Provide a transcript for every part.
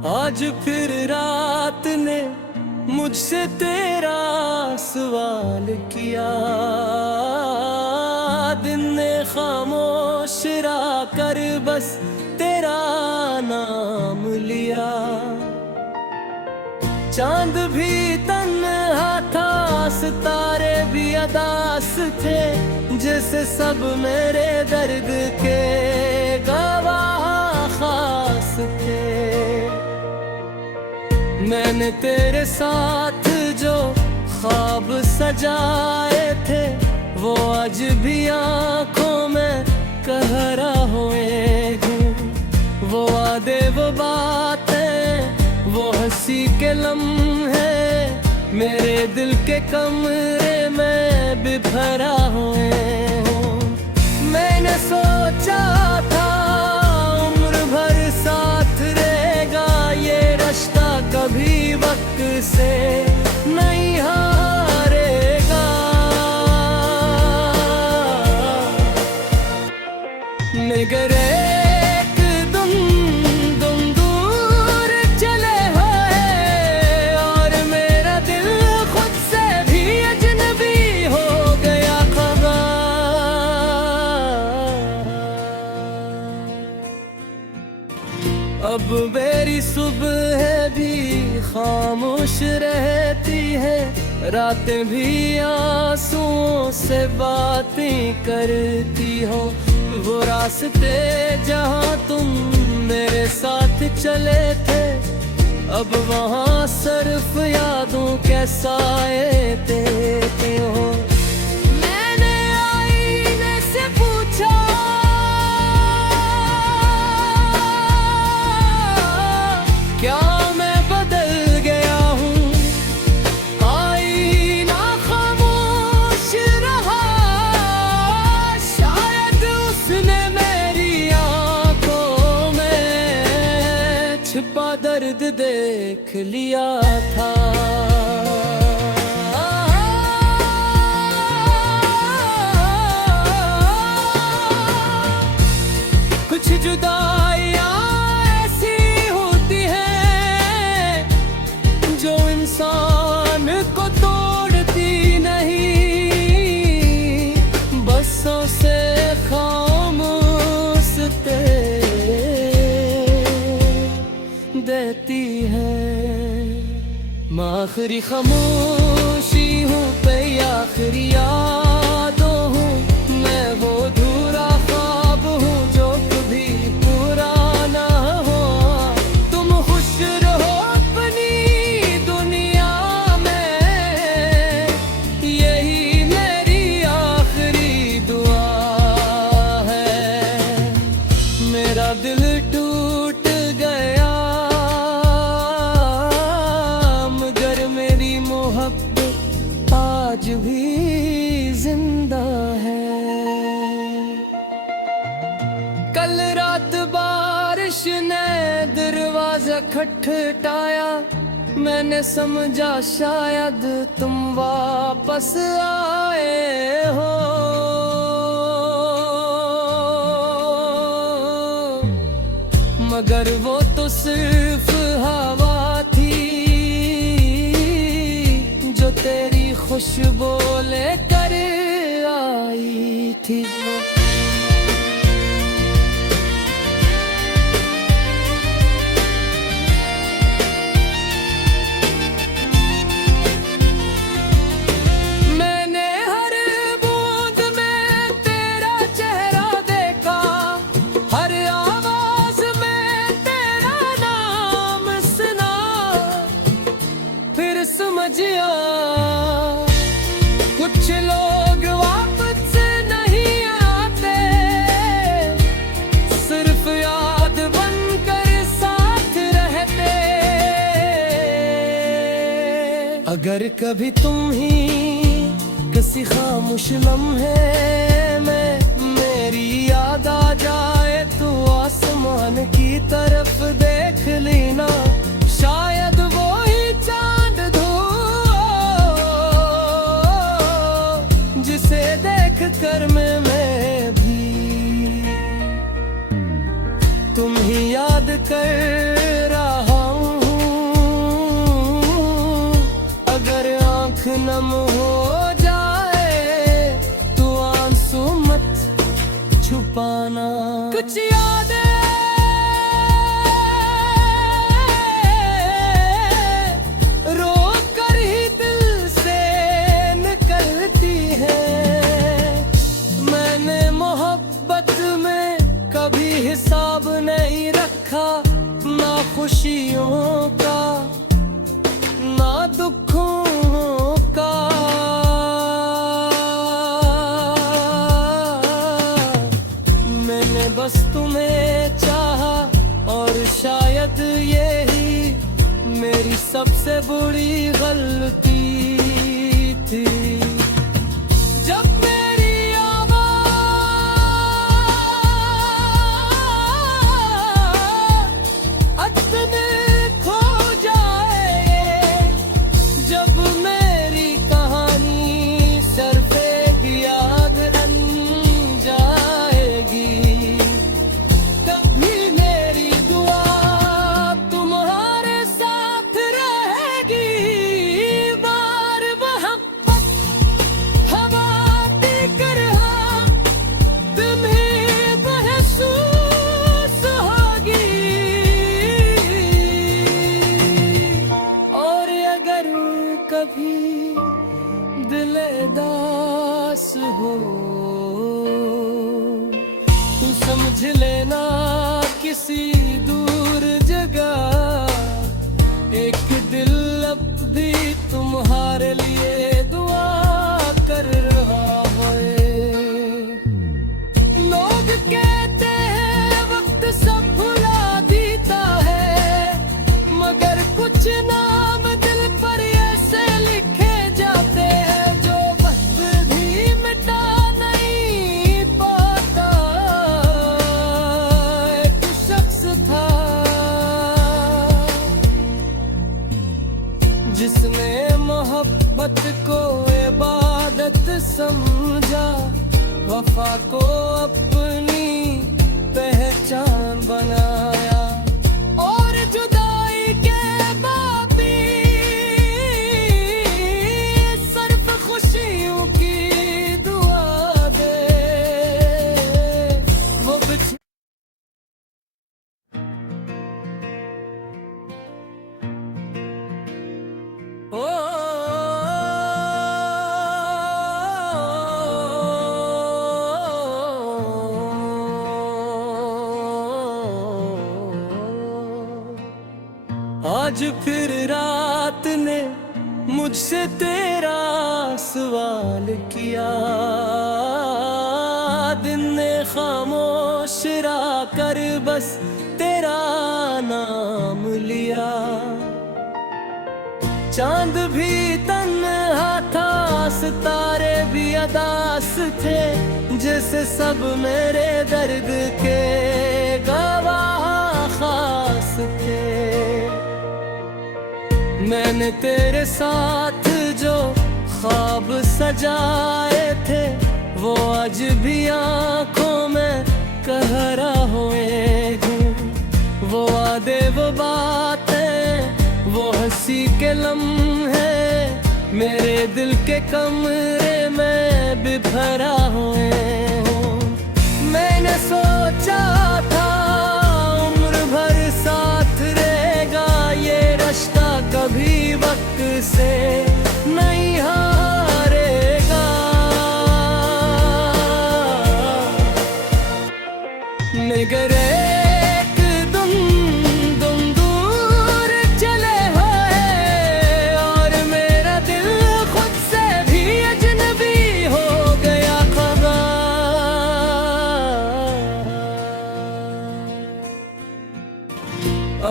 आज फिर रात ने मुझसे तेरा सवाल किया, दिन ने खामोश रहा कर बस तेरा नाम लिया। चांद भी तन्हा था, सितारे भी अदास थे, जैसे सब मेरे दर्द के गवाह खास थे। मैंने तेरे साथ जो ख्वाब सजाए थे, वो आज भी आंखों में कहरा हुए हूँ। वो वादे वो बातें वो हंसी के लम्हे मेरे दिल के कमरे में बिखरा हुए हूँ। मैंने सोचा था उम्र भर साथ रहेगा, ये रिश्ता कभी वक्त से नहीं हारेगा। मगर एक तुम दूर चले हुए और मेरा दिल खुद से भी अजनबी हो गया खबर। अब मेरी सुबह भी खामोश रहती है, रातें भी आंसुओं से बातें करती हो। वो रास्ते जहाँ तुम मेरे साथ चले थे, अब वहाँ सिर्फ यादों के साए देते हो। मैंने आईने से पूछा क्या मैं बदल गया हूँ, आईना खामोश रहा। शायद उसने मेरी आंखों में छिपा दर्द देख लिया था। कुछ जुदाइयाँ ऐसी होती हैं जो इंसान को तोड़ती नहीं, बसों से खामोश देती है। मैं आखिरी खामोशी हूँ पे आखिरी यादों हूँ, मैं वो अधूरा ख्वाब हूँ जो कभी पूरा ना हो। तुम खुश रहो अपनी दुनिया में, यही मेरी आखिरी दुआ है। मेरा दिल टूट गया मगर मेरी मोहब्बत आज भी जिंदा है। कल रात बारिश ने दरवाजा खटखटाया, मैंने समझा शायद तुम वापस आए हो। मगर वो तो सिर्फ हवा थी जो तेरी खुशबू लेकर आई थी। मैंने हर बूंद में तेरा चेहरा देखा, हर आवाज में तेरा नाम सुना। फिर समझिया कुछ लोग वापस नहीं आते, सिर्फ याद बनकर साथ रहते। अगर कभी तुम ही किसी खामोश लम्हे में मेरी याद आ जाए, तो आसमान की तरफ देख लेना, शायद वो ही चांद धो जिसे देख कर मैं भी तुम ही याद कर रहा हूँ। जाना। कुछ यादें रो कर ही दिल से निकलती है। मैंने मोहब्बत में कभी हिसाब नहीं रखा, ना खुशियों का ना दुखों का। मैंने बस तुम्हें चाहा और शायद यही मेरी सबसे बुरी गलती थी। जब मेरी आवाज़ खो जाए, जब मेरी कहानी सरफे याद बन जाएगी, तभी मेरी दुआ तुम्हारे साथ रहेगी। बार मोहब्बत हवा देकर तुम्हें महसूस होगी। और अगर कभी दिल दास हो तू समझ लेना किसी दूर जगह एक दिल अब भी तुम्हारे लिए दुआ कर रहा है। लोग कहते हैं वक्त सब भुला देता है, मगर कुछ नाम दिल पर ऐसे लिखे जाते हैं जो वक्त भी मिटा नहीं पाता। एक शख्स था जिसने मोहब्बत को इबादत समझा, वफा को अपनी पहचान बनाया। और जुदाई के बाद भी सिर्फ खुशियों की दुआ दे। वो ओ आज फिर रात ने मुझसे तेरा सवाल किया, दिन ने खामोश रहा कर बस तेरा नाम लिया। चांद भी तन्हा था, सितारे भी अदास थे, जैसे सब मेरे दर्द के गवाह खास थे। मैंने तेरे साथ जो ख्वाब सजाए थे वो आज भी आंखों में कह रहा हुए हूँ। वो वादे वो बातें वो हंसी के लम्हे मेरे दिल के कमरे में बिखरा हुए हूँ। मैंने सोचा था उम्र भर साथ रहेगा, ये रिश्ता कभी वक्त से नहीं हारेगा। मगर एक तुम दूर चले हुए और मेरा दिल खुद से भी अजनबी हो गया खबर।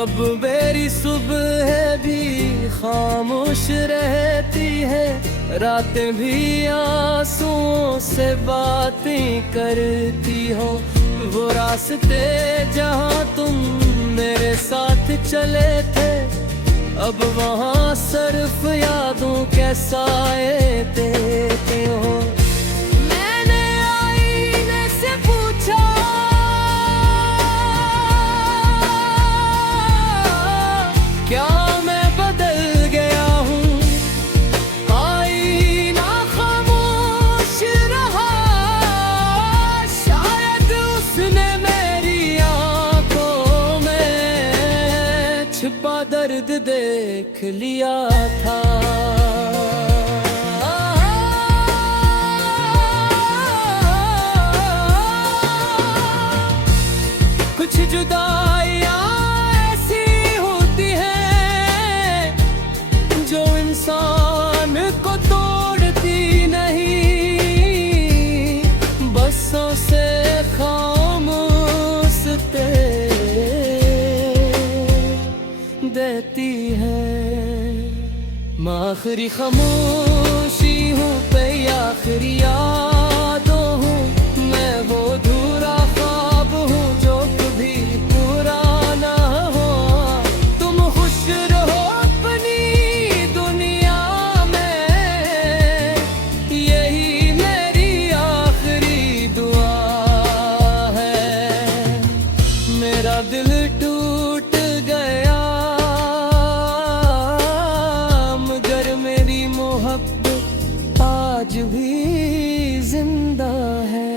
अब मेरी सुबह भी खामोश रहती है, रातें भी आंसुओं से बातें करती हो। वो रास्ते जहाँ तुम मेरे साथ चले थे, अब वहाँ सिर्फ यादों के साए देते हो। मैंने आईने से पूछा क्या मैं बदल गया हूँ, आईना खामोश रहा, शायद उसने देख लिया था। कुछ जुदाइयां ऐसी होती हैं जो इंसान को तोड़ती नहीं, बसों से खामोश देती है। मैं आखिरी खामोशी हूँ पे आखिरी यादों हूँ, मैं वो अधूरा ख्वाब हूँ जो कभी पूरा ना हो। तुम खुश रहो अपनी दुनिया में, यही मेरी आखिरी दुआ है। मेरा दिल टूट गया मोहब्बत आज भी जिंदा है।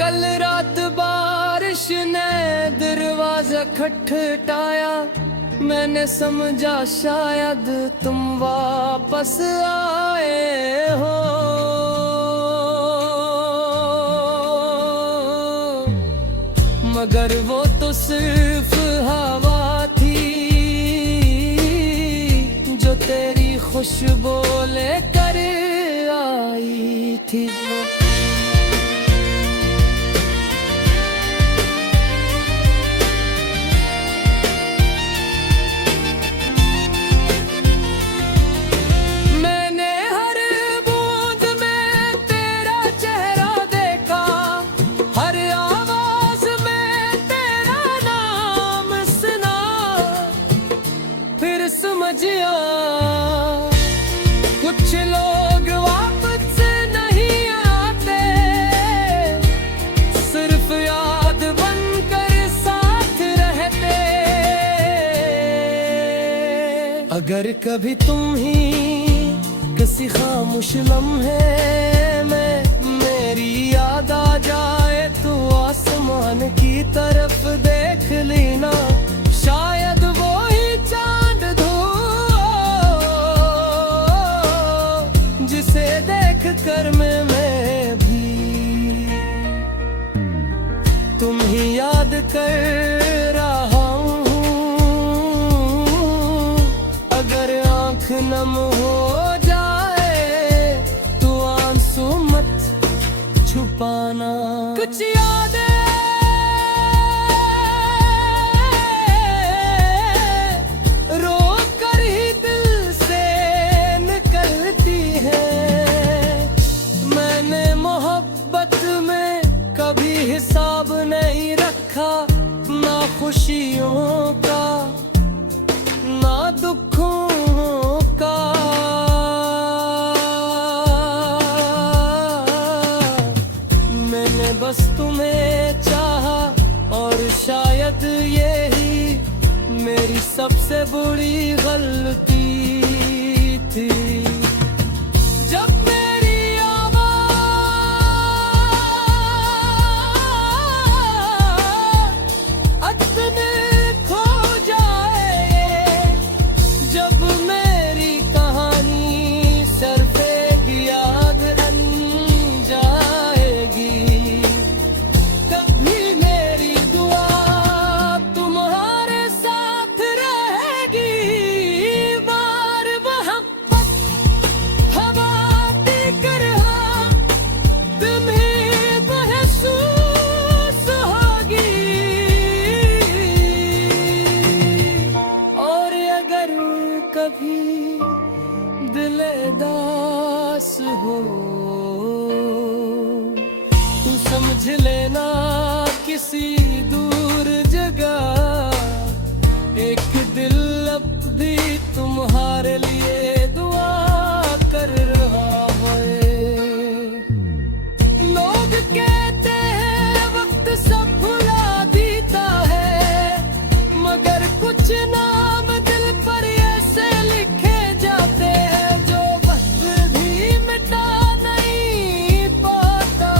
कल रात बारिश ने दरवाजा खटखटाया, मैंने समझा शायद तुम वापस आए हो। मगर वो तो सिर्फ हवा थी जो तेरी खुशबू लेकर आई थी। मैंने हर बूंद में तेरा चेहरा देखा, हर आवाज में तेरा नाम सुना। फिर समझिया कुछ लोग वापस नहीं आते, सिर्फ याद बनकर साथ रहते। अगर कभी तुम ही किसी खामोश लम्हे में मेरी याद आ जाए तो आसमान की तरफ देख लेना, शायद वो ही चांद जिसे देख कर मैं भी तुम ही याद कर रहा हूँ। अगर आँख नम हो जाए तो आंसू मत छुपाना। कुछ यादें हिसाब नहीं रखा, ना खुशियों का ना दुखों का। मैंने बस तुम्हें चाहा और शायद यही मेरी सबसे बुरी गलती थी। जब कभी दिले दास हो तू समझ लेना किसी दूर जगह एक दिल अब भी तुम्हारे लिए दुआ कर रहा है। लोग कहते हैं वक्त सब भुला देता है, मगर कुछ नाम दिल पर ऐसे लिखे जाते हैं जो बस भी मिटा नहीं पाता।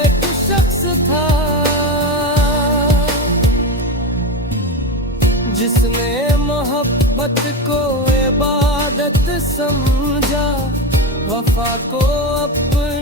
एक शख्स था मोहब्बत को इबादत समझा, वफा को अपना